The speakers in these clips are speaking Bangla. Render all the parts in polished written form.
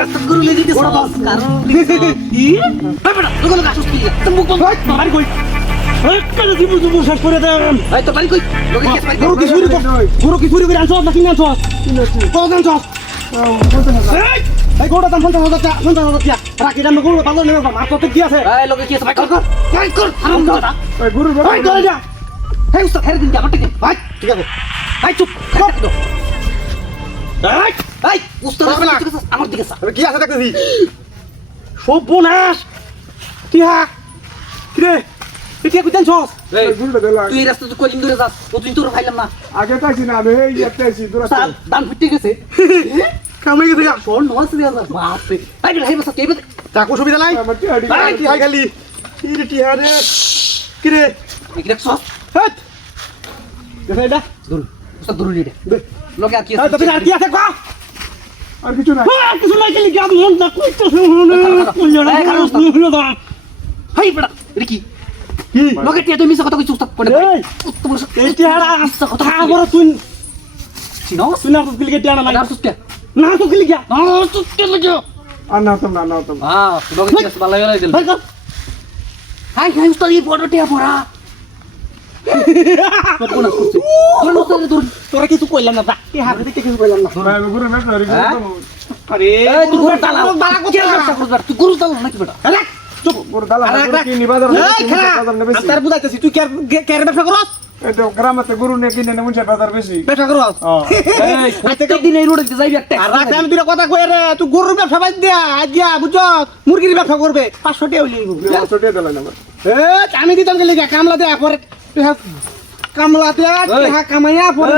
রাস্তা গরু লেগে দিছ কারণ কি বেটা তোকে লোক আসছ কি তুমি মুখ বন্ধ বাড়ি কই কেন দিব তুমি শেষ করে দেন এই তো বাড়ি কই লোকে কেস বাড়ি গরু কি চুরি করে আনছ না কিনে আনছ কত আনছ এই গোটা দাম 50,000 টাকা 50,000 টাকা রাখি দাম গরু ভালো নেবে মার কত কি আছে এই লোকে কেস বাড়ি কর হারাম দাদা এই গরু এই ধরে যা এই উস্তাদ হেরে দিন আমার ঠিক ভাই ঠিক আছে ভাই চুপ এই উস্তাদ আমার দিকে কি আছে দেখতেছি সর্বনাশ টিহা কিরে টিহা কই জানছস এই গরুটা দেলা তুই এই রাস্তা তো কলিং ধরে যাস কতদিন তোর খাইলাম না আগে তাইছি না আমি এই একটা আইছি দূর আছে দান ফুটে গেছে কামে গেছে গা শোন নস রে বাপ রে এই রে হেবস কে বতে চাকু সুবিধা নাই আমার টিহাডি টিহাই খালি কি টিহা রে কি রে কি দেখছস হাট দেখা এটা দূর উস্তাদ দূর রে লোকে আর কি এই তো আর কি আছে কো আর কিছু নাই কিছু নাই কি লিখা মন না কইতে শুনে হাই বড়া রে কি কি লোকে টিয়া তুমি কথা কইছ উস্তাদ পড়ে এই টিহারা আচ্ছা কথা বড় তুই চিনো তুই না তো কি লিখে টিহারা নাই আর সুস্তে না তো কি লিখা না সুস্তে লিখো আর না তো লোকে কেস ভালো হয়ে গেল হাই হাই উস্তাদ এই বড় টিয়া পড়া তোরা কিছু কইলাম না টিয়া দেখতে কিছু কইলাম না আমি গরু না ধরি আরে তুই গরু তালা বালা কোথায় তুই গরু তালা নাকি বেটা আরে চুপ গরু দালা কি নি বাজার নেবে তার বুঝাইতেছি তুই কেয়ার ব্যবসা করস এটা গ্রামতে গরু নে কিনে নে মুনছে বাজার বেশি ব্যবসা করস এই প্রত্যেক দিন এই রোডে যাইবি একটা আর রাতে আমি দুইটা কথা কই রে তুই গরুর ব্যবসা বাদ দিয়া আজ্ঞা বুঝছ মুরগির ব্যবসা করবে 500 টাকা হইলি 500 টাকা দিলেন আমার আমি দিতাম গেলি কামলা দেয়া পরে কামলা দেয়া টাকা কামাইয়া পরে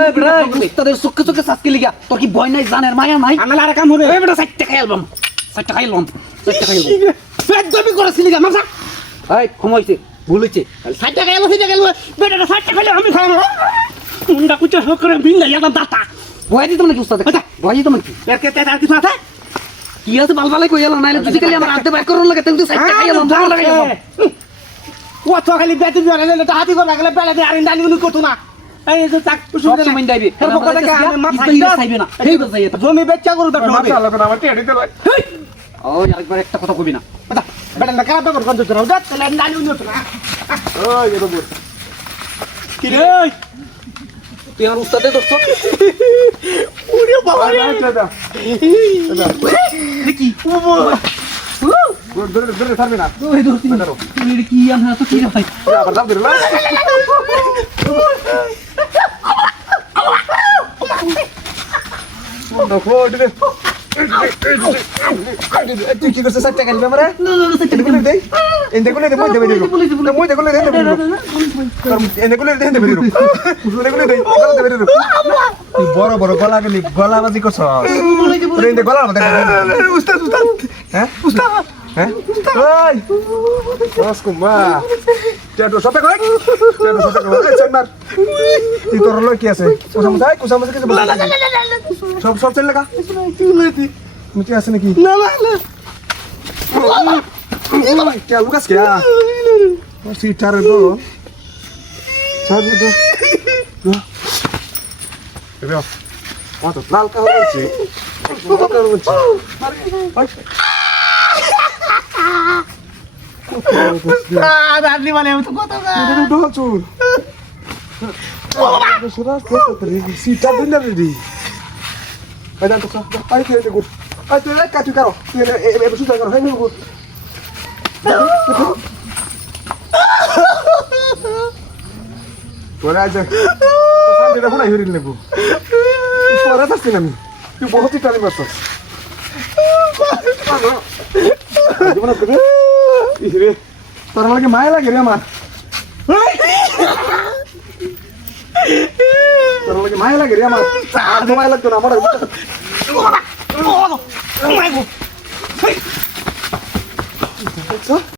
তাদের সুখে সুখে সাজকে লিগা তোর কি ভয় নাই জানের মায়া নাই আমি আরে কাম হবে এই বেটা 60 টাকা অ্যালবাম 60 টাকা অ্যালবাম 60 টাকা অ্যালবাম পেট দবি করেছিলি গা মাসা এই ঘুমাইছে ভুলেছে 60 টাকা অ্যালবাম 60 টাকা অ্যালবাম বেটা 60 টাকা আমি খাই মুন্ডা কুচা করে বিন্দা ইয়াদা দাতা ভয় দিতাম নাকি উস্তাদ ভয় দিতাম নাকি এর কে আর কিছু আছে কি আছে বালবালাই কই এলো নাইলে তুই খালি আমার হাতে বাইর করন লাগে তুমি 60 টাকা অ্যালবাম ভালো লাগে ও তো খালি বেতে দিলে তো হাতি করে গেলে বেলে দিয়ে আরিন ডালি উনি করতো না এই যে চাক সুন্দর মাইন দাইবে এর কথা কে আমি মাথা চাইবে না এই বাজাই এটা জমি বেচা করু বেটা মাথা লাগা আমার টেডি দিলাই ও আরেকবার একটা কথা কবি না বেটা বেটা না কাটা কর কত রাও দাত তাহলে ডালি উনি তো না ওই এটা বল কি রে তুই আর উস্তাদে দোস্ত ওরে বাবা রে এটা দেখি ও ধরে ছাড়বি না ওই দোস্ত তুই কি আনা তো কি ভাই আবার দাও দিলা দেখো এটা তুই কি করছিস 60 টাকা নিবি আমারে এটা কোনে দেই এন্ড কোনে দে মই দেবে দিরু মই দে কোনে দে এন্ড কোনে দে দেবে দিরু কোনে কোনে দেই দেবে দিরু তুই বড় বড় গলা গলি গলা বাজি করছস তুই এন্ড গলা মত উস্তাদ হ্যাঁ উস্তাদ হ্যাঁ ওই বস কুমা টেডো সতে কই টেডো সতে কই এই চেম্বার তুই তোর লই কি আছে কুসাম কিছু বল সব চল লাগা মুতি আছে নাকি না না না কে লুকাস কে সিটার গো সাজ দে এবে কত লাল কা হচ্ছে কত হচ্ছে আপনি মানে তো কত এটা তো চুর সুরাজ কত রে সিটার দিন রে Ada tu sah. Ai tu good. Ai tu ka tu karo. Ni e sudah karo. Hai ni good. Bora aja. Sampai dah pula hirin lebu. Suara tas ni nami. Tu बहुत ही टाइम बस. Gimana tu? Ihre. Tar lagi main lagi dia mah. Tar lagi main lagi dia mah. Ada main lagi tu nama dah. Oh my god!